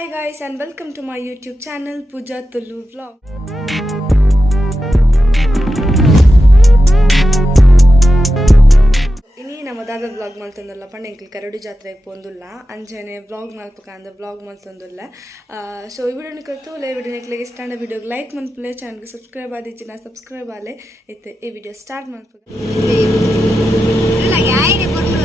Hi guys and welcome to my YouTube channel Pooja Tulu vlog. Ini nama dada vlog maltondalla pande enkil Garodi jathre pondulla anjane vlog malpakanda vlog maltondulla so ee video ni kortu le video ni like standa video like manpule channel ge subscribe adijina subscribe ale ite ee video start manpaka lagi aire porlu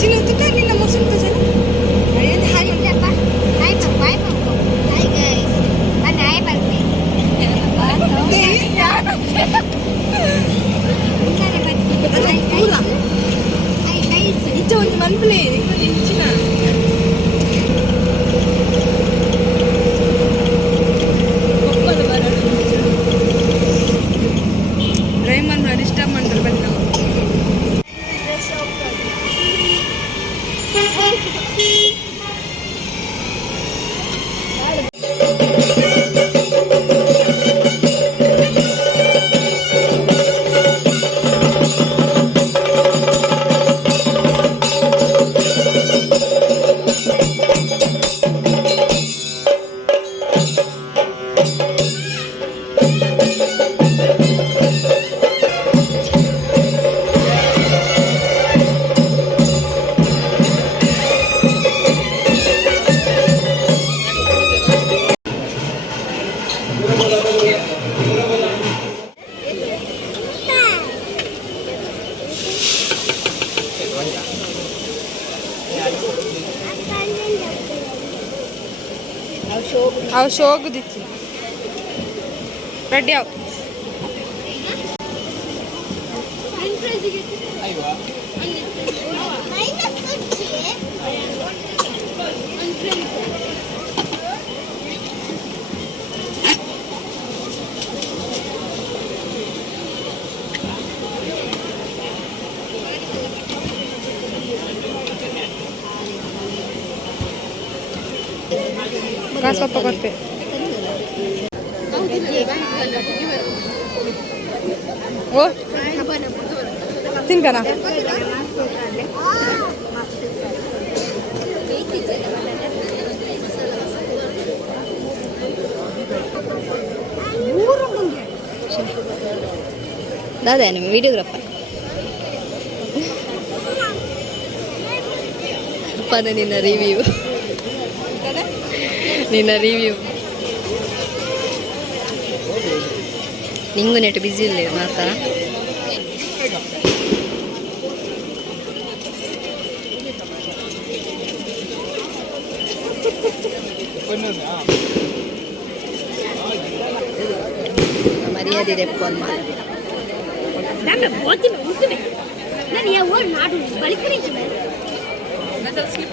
chinu tukka ninna mosun kasala ayende hari unta hi bye hi guys and hi balpi itu manpule ichina koppala baradu Raymond disturb mantaru banna I'll show you this. Ready out. Gas apa korpe? Oh, tin kana? Dada ini videographer. Pada nina review. Nina review. Ningu net busy le mata. Maria di repol mal. Dame boti me utme. Nani ya word naadu balikari chime. Nada slip.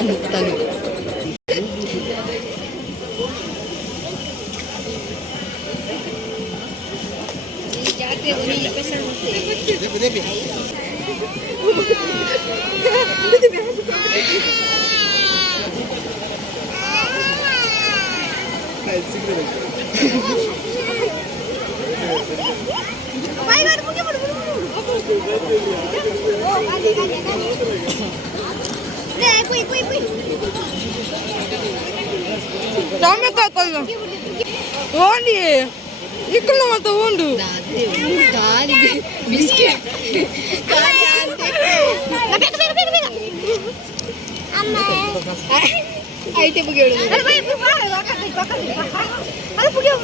Tulu. Jathre oni special hote. Dame kakak. Ondi. Ikut mata ondu. Kali biscuit. Kali ante. Pega. Amma. Aite pugiyodu. Aru bhai pakka. Aru pugiyo.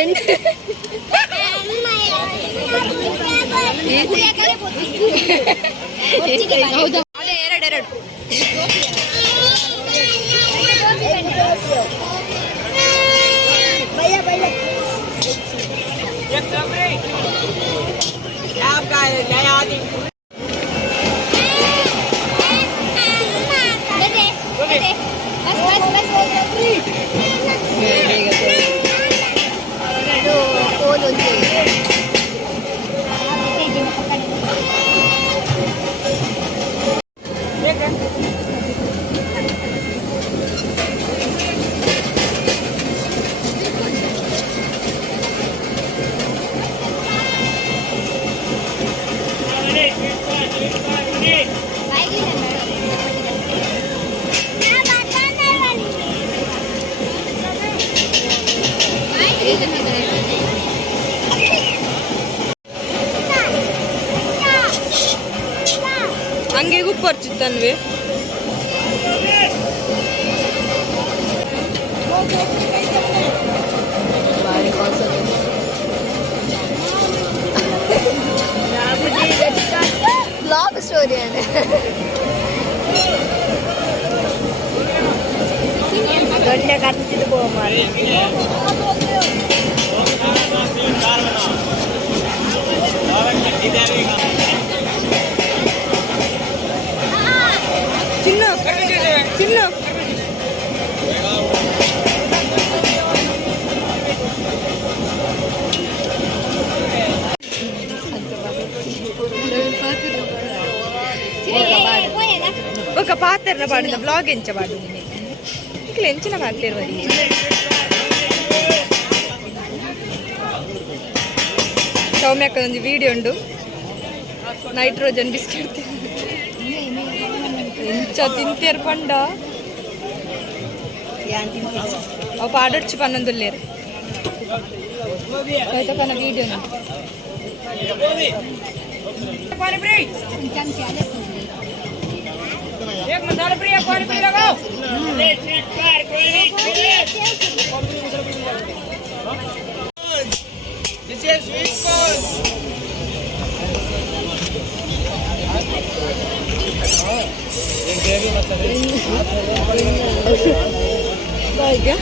End. ಹೌದಾ ಅದೇ ಎರಡು bhaiya super ಚಿತ್ತನ್ವಿ. Blog story ಅದೇ ಗಂಟೆ ಕತ್ತಿದ್ದು ಗೋಮಾರಿ ಚಿನ್ನು ಚಿನ್ನು ఒక పాత్ర పాడిన blog ఎంచబాడు ఇట్లా ఎంచిన పాడలేరు మరి ಸೌಮ್ಯಕ್ಕ ಒಂದು ವಿಡಿಯೋ ಉಂಡು ನೈಟ್ರೋಜನ್ ಬಿಸ್ಕೆಟ್ ಎಂಚ ತಿಂತೇರು ಪಂಡ ಅವು ಪಾಡೊಡ್ಚು ಪನ್ನೊಂದುಲ್ಲೇರು ಆಯ್ತಾ ಪನ್ನ ವಿಡಿಯೋ एक मसाला फ्री है पानी फ्री लगाओ दिस इज स्वीट कॉर्न क्या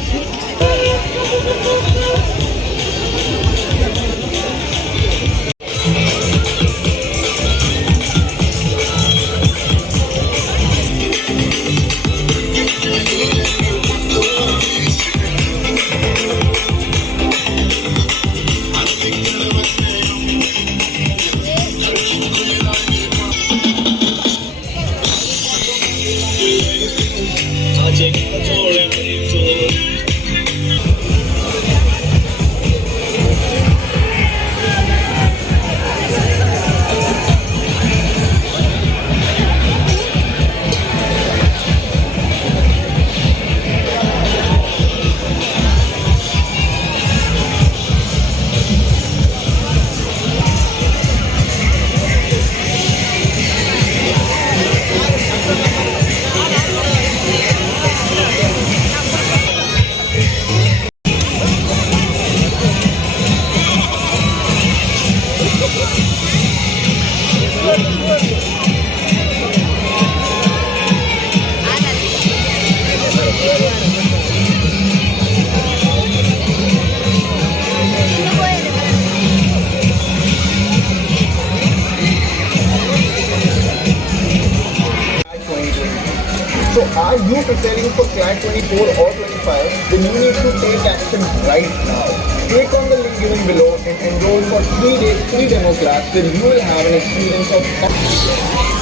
So are you preparing for CLAT 24 or 25? Then you need to take action right now. Click on the link given below and enroll for 3 days free demo class. Then you will have an experience of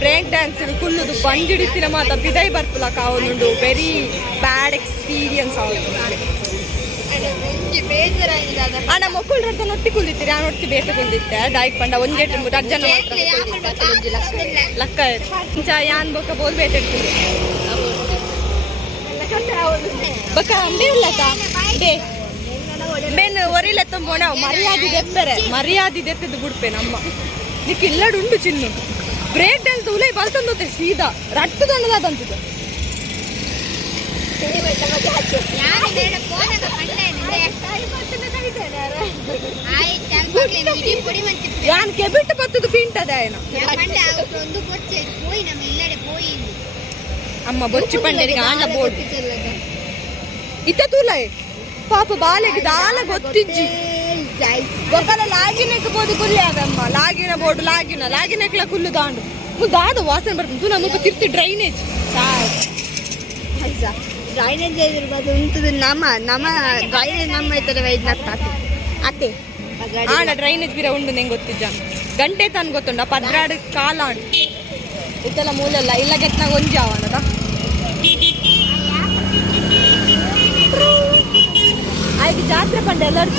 break dance ಕುಲ್ಲುದು ಬಂಜಿಡಿತ್ತಿನ ಮಾತ ಬಿದೈ ಬರ್ಪುಲಕ ಅವನುಂಡು very bad experience ಆನ ಮೊಕ್ಕುಲ್ ರಡ್ದ ನೊಟ್ಟಿ ಕುಲ್ದಿತ್ತೀರಿ ಆ ನೊಟ್ಟಿ ಬೇಟ ಕುಲ್ದಿತ್ತೆ ಡೈಕ್ ಪಂಡ ಒಂಜೆಟ್ ಅರ್ಜನ ಲಕ್ಕ ಇಂಚ ಯಾನ್ ಬೊಕ್ಕ ಬೋಲ್ ಬೇಟ ಬೊಕ್ಕ ಅಂಬೆ ಉಲ್ಲತ ಬೇ ಬೇನ್ ಒರಿಲೆತ್ತ ಬೋಣ ಮರ್ಯಾದಿ ದೆಪ್ಪರೆ ಮರ್ಯಾದಿ ದೆತ್ತದು ಬಿಡ್ಪೆ ನಮ್ಮ ನಿಕ್ ಇಲ್ಲಡುಂಡು ಚಿನ್ನು ಬ್ರೇಕ್ ಡ್ಯಾನ್ಸ್ ಉಲೈ ಬಲ್ತಂದೋತೆ ಸೀದಾ ರಟ್ಟು ದಂಡದಂತಿದ್ದು ಯಾನ್ ಕೆಬಿಟ್ಟು ಬತ್ತದು ಪಿಂಟದ ಅಮ್ಮ ಬೊಚ್ಚಿ ಪಂಡರಿಗೆ ಆಂಡ ಬೋರ್ಡ್ ಇತ್ತ ತೂಲೈ ಪಾಪ ಬಾಲೆಗೆ ದಾಲ ಗೊತ್ತಿಜ್ಜಿ ಗೊಕ್ಕಲ ಲಾಗಿನಕ್ಕೆ ಬೋದು ಕುಲ್ಲೆ ಅದಮ್ಮ ಲಾಗಿನ ಬೋರ್ಡು ಲಾಗಿನಕ್ಲ ಕುಲ್ಲು ದಾಂಡು ದಾದ ವಾಸನೆ ಬರ್ತದೆ ತೂ ನಮಗೆ ತಿರ್ತಿ ಡ್ರೈನೇಜ್ ಡ್ರೈನೇಜ್ ಇರ್ಬೋದು ಉಂಟದು ನಮ್ಮ ಡ್ರೈನೇಜ್ ನಮ್ಮ ಇತರ ವೈದ್ಯ ಅತ್ತೆ ಆಣ ಡ್ರೈನೇಜ್ ಬಿರ ಉಂಡು ನಂಗೆ ಗೊತ್ತಿದ್ದ ಗಂಟೆ ತಾನು ಗೊತ್ತುಂಡ ಪದ್ರಾಡು ಕಾಲ ಇತ್ತಲ್ಲ ಮೂಲೆಲ್ಲ ಇಲ್ಲ ಗೆಟ್ನಾಗ ಒಂಜಿ ಅವನದ ಆಯ್ತು ಜಾತ್ರೆ ಪಂಡ ಎಲ್ಲರೂ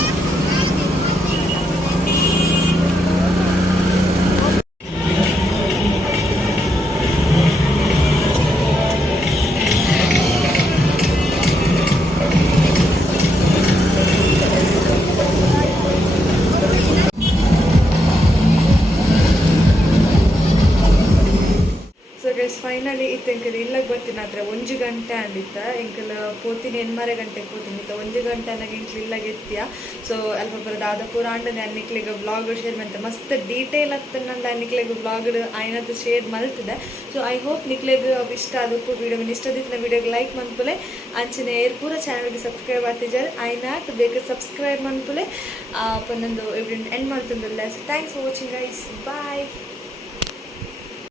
ಫೈನಲಿ ಇತ್ತು ಎಂಕಲ್ ಇಲ್ಲಗೆ ಬರ್ತೀನಿ ಆದರೆ 1 ಗಂಟೆ ಅಂದಿತ್ತ ಎಂಕಲ್ ಪೋತೀನಿ 8:30 ಗಂಟೆಗೆ ಪೋತೀನಿ ಇತ್ತು 1 ಗಂಟೆ ನನಗೆ ಎಂಕಲ್ ಇಲ್ಲಗೆ ಎತ್ತಿಯ ಸೊ ಅಲ್ಪ ಬರೋದು ಆದ ಪೂರ ಅಂಡನೆ ಅನ್ನಿಕ್ಲಿಗೆ ಬ್ಲಾಗ್ ಶೇರ್ ಮಾಡ್ತೆ ಮಸ್ತ್ ಡೀಟೇಲ್ ಆಗ್ತಂದ ಅನ್ನಿಕ್ಲಿಗೆ ಬ್ಲಾಗ್ ಆಯ್ನದ್ದು ಶೇರ್ ಮಲ್ತಿದೆ ಸೊ ಐ ಹೋಪ್ ನಿಕ್ಲಿಗೆ ಇಷ್ಟ ಅದಕ್ಕೂ ವಿಡಿಯೋ ಇಷ್ಟದಿತ್ತಿನ ವಿಡಿಯೋಗೆ ಲೈಕ್ ಮಾಡ್ಪುಲೆ ಅಂಚನೆ ಪೂರ ಚಾನಲ್ಗೆ ಸಬ್ಸ್ಕ್ರೈಬ್ ಆಗ್ತಿದ್ದಾರೆ ಆಯ್ನಾಟ್ ಬೇಕು ಸಬ್ಸ್ಕ್ರೈಬ್ ಮಾಡ್ಪುಲೆ ಪನ್ನೊಂದು ಎವಿಡೆಂಟ್ ಎಂಡ್ ಮಾಡ್ತಿದ್ದಲ್ಲ so thanks for watching guys bye.